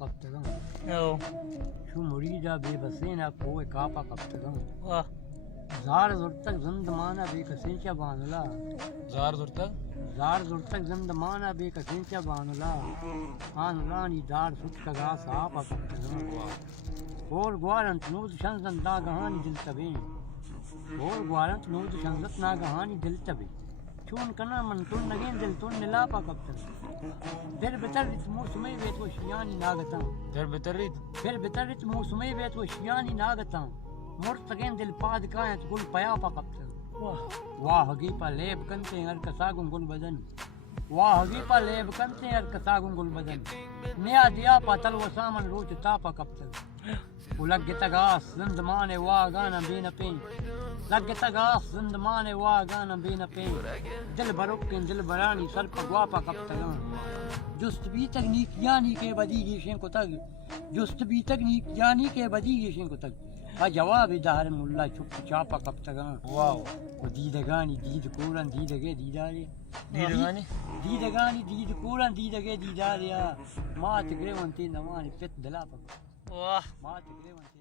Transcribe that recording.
kaptagam. Yo. Şu murida bebasina koe kapa kaptagam. वाह. Zar zurtak zindmana bekasincha banula. जार जुरता. Zar zurtak zindmana bekasincha banula. Anulani dar sutkaga saapa kaptagam. Or guarant nud shanzan da gahani dil tabe. Or guarant nud shanzat na gahani dil tabe. Chun kana man tun nagin dil tun nilapa kaptagam. Der betarit musumay vet washiyani nagatan. दर बेतरीत. फिर बितरित मौसमी बेत वो शियानी नागता मुर्तगेन दिल पाद कायत गुल पया पकत वाह. वाह हगी पा लेब कंते हर कसागुन गुल बदन वाह हगी पा लेब कंते हर कसागुन गुल बदन नया दिया पातल वसामन रोच तापा कप्त उलग गितगास जिंदमाने वाह गाना बेन पे लग गितगास जिंदमाने वाह गाना बेन पे दिल बरुकिन दिल बरानी सर पगवा पा कप्त जुस्त भी तकनीक यानी के बदी गिशें को तक जुस्त भी तकनीक यानी के बदी गिशें को तक आ जवाब दार मुल्ला चुप चापा कब तक वाओ. वो दीदगानी दीद कोरन दीदगे दीदारे दीदगानी. दीदगानी दीद कोरन दीदगे दीदारे मात ग्रेवंती नवानी पेट दला पक वाह. मात ग्रेवंती